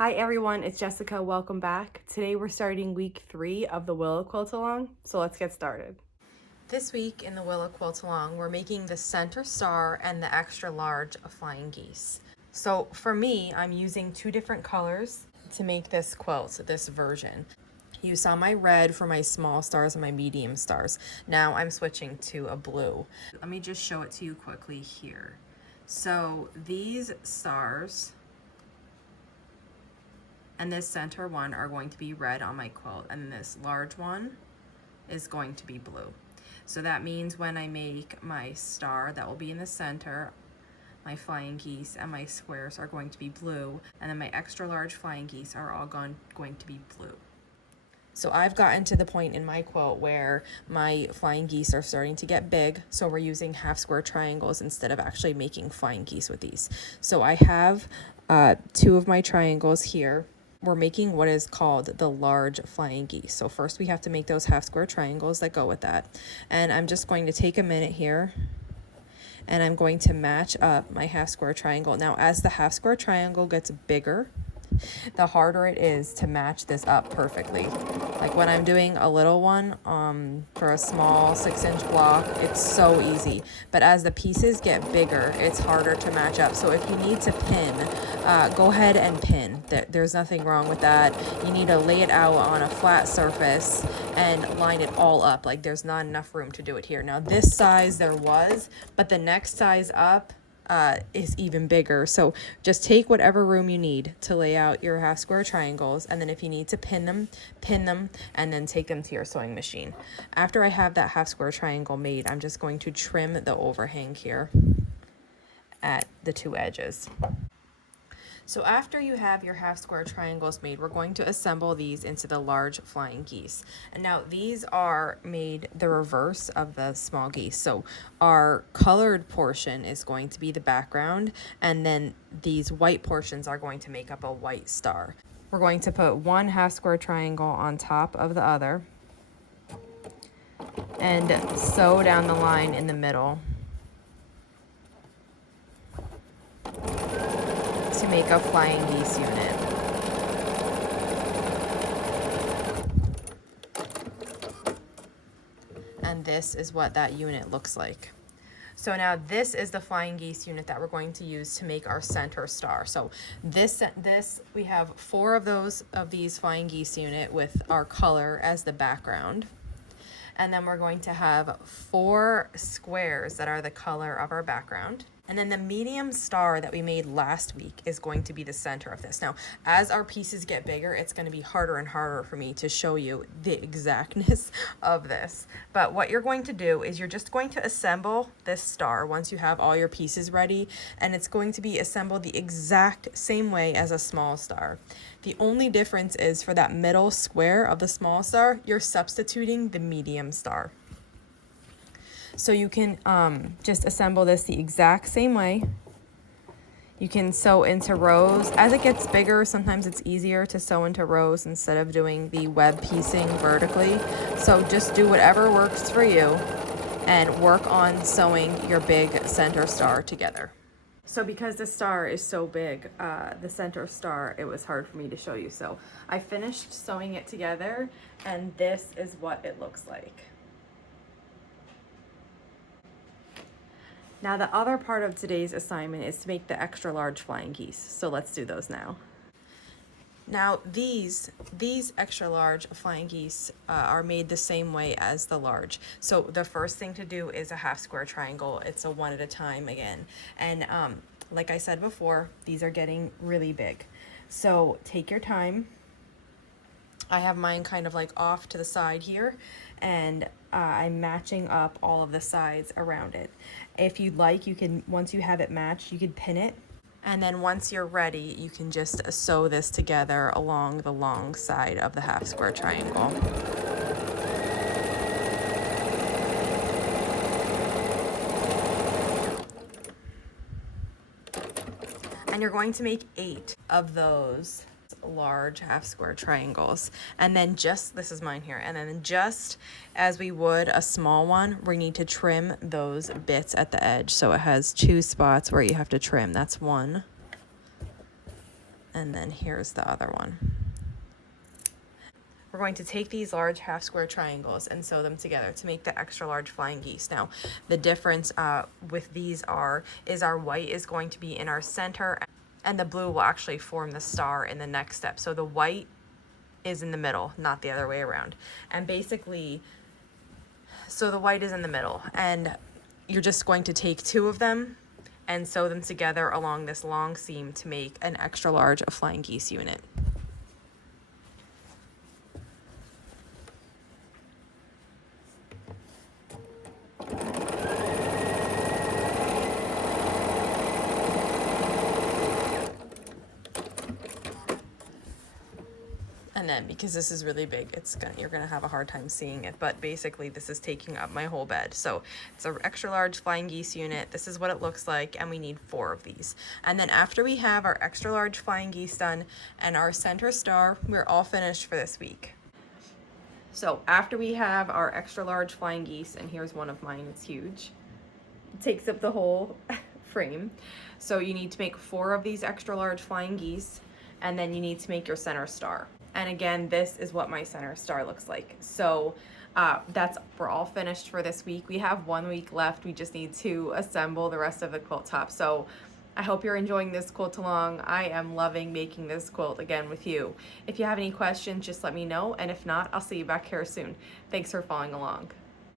Hi everyone, it's Jessica. Welcome back. Today we're starting week 3 of the Willow Quilt Along, so let's get started. This week in the Willow Quilt Along, we're making the center star and the extra large flying geese. So for me, I'm using 2 different colors to make this quilt, this version. You saw my red for my small stars and my medium stars. Now I'm switching to a blue. Let me just show it to you quickly here. So these stars and this center one are going to be red on my quilt, and this large one is going to be blue. So that means when I make my star, that will be in the center, my flying geese and my squares are going to be blue, and then my extra large flying geese are all going to be blue. So I've gotten to the point in my quilt where my flying geese are starting to get big, so we're using half square triangles instead of actually making flying geese with these. So I have 2 of my triangles here. We're making what is called the large flying geese. So first we have to make those half square triangles that go with that. And I'm just going to take a minute here and I'm going to match up my half square triangle. Now, as the half square triangle gets bigger, the harder it is to match this up perfectly. Like when I'm doing a little one for a small 6-inch block, it's so easy. But as the pieces get bigger, it's harder to match up. So if you need to pin, go ahead and pin. There's nothing wrong with that. You need to lay it out on a flat surface and line it all up. Like there's not enough room to do it here. Now this size there was, but the next size up is even bigger. So just take whatever room you need to lay out your half square triangles, and then if you need to pin them, and then take them to your sewing machine. After I have that half square triangle made, I'm just going to trim the overhang here at the 2 edges. So after you have your half square triangles made, we're going to assemble these into the large flying geese. And now these are made the reverse of the small geese. So our colored portion is going to be the background, and then these white portions are going to make up a white star. We're going to put 1 half square triangle on top of the other and sew down the line in the middle to make a flying geese unit. And this is what that unit looks like. So now this is the flying geese unit that we're going to use to make our center star. So this we have 4 of these flying geese unit with our color as the background. And then we're going to have 4 squares that are the color of our background. And then the medium star that we made last week is going to be the center of this. Now, as our pieces get bigger, it's going to be harder and harder for me to show you the exactness of this. But what you're going to do is you're just going to assemble this star once you have all your pieces ready, and it's going to be assembled the exact same way as a small star. The only difference is for that middle square of the small star, you're substituting the medium star. So you can just assemble this the exact same way. You can sew into rows. As it gets bigger, sometimes it's easier to sew into rows instead of doing the web piecing vertically. So just do whatever works for you and work on sewing your big center star together. So because the star is so big, the center star, it was hard for me to show you. So I finished sewing it together, and this is what it looks like. Now the other part of today's assignment is to make the extra large flying geese. So let's do those now. Now these extra large flying geese are made the same way as the large. So the first thing to do is a half square triangle. It's a 1 at a time again. And like I said before, these are getting really big. So take your time. I have mine kind of like off to the side here, and I'm matching up all of the sides around it. If you'd like, you can, once you have it matched, you could pin it. And then once you're ready, you can just sew this together along the long side of the half square triangle. And you're going to make 8 of those large half square triangles. And then just, this is mine here, and then just as we would a small one, we need to trim those bits at the edge. So it has 2 spots where you have to trim. That's 1. And then here's the other one. We're going to take these large half square triangles and sew them together to make the extra large flying geese. Now, the difference with these is our white is going to be in our center and the blue will actually form the star in the next step. So the white is in the middle, not the other way around. And basically, so the white is in the middle and you're just going to take two of them and sew them together along this long seam to make an extra large flying geese unit. And then because this is really big, you're gonna have a hard time seeing it, but basically this is taking up my whole bed. So it's an extra large flying geese unit. This is what it looks like, and we need 4 of these. And then after we have our extra large flying geese done and our center star, we're all finished for this week. So after we have our extra large flying geese, and here's one of mine, it's huge. It takes up the whole frame. So you need to make 4 of these extra large flying geese, and then you need to make your center star. And again, this is what my center star looks like. So we're all finished for this week. We have 1 week left. We just need to assemble the rest of the quilt top. So I hope you're enjoying this quilt along. I am loving making this quilt again with you. If you have any questions, just let me know. And if not, I'll see you back here soon. Thanks for following along.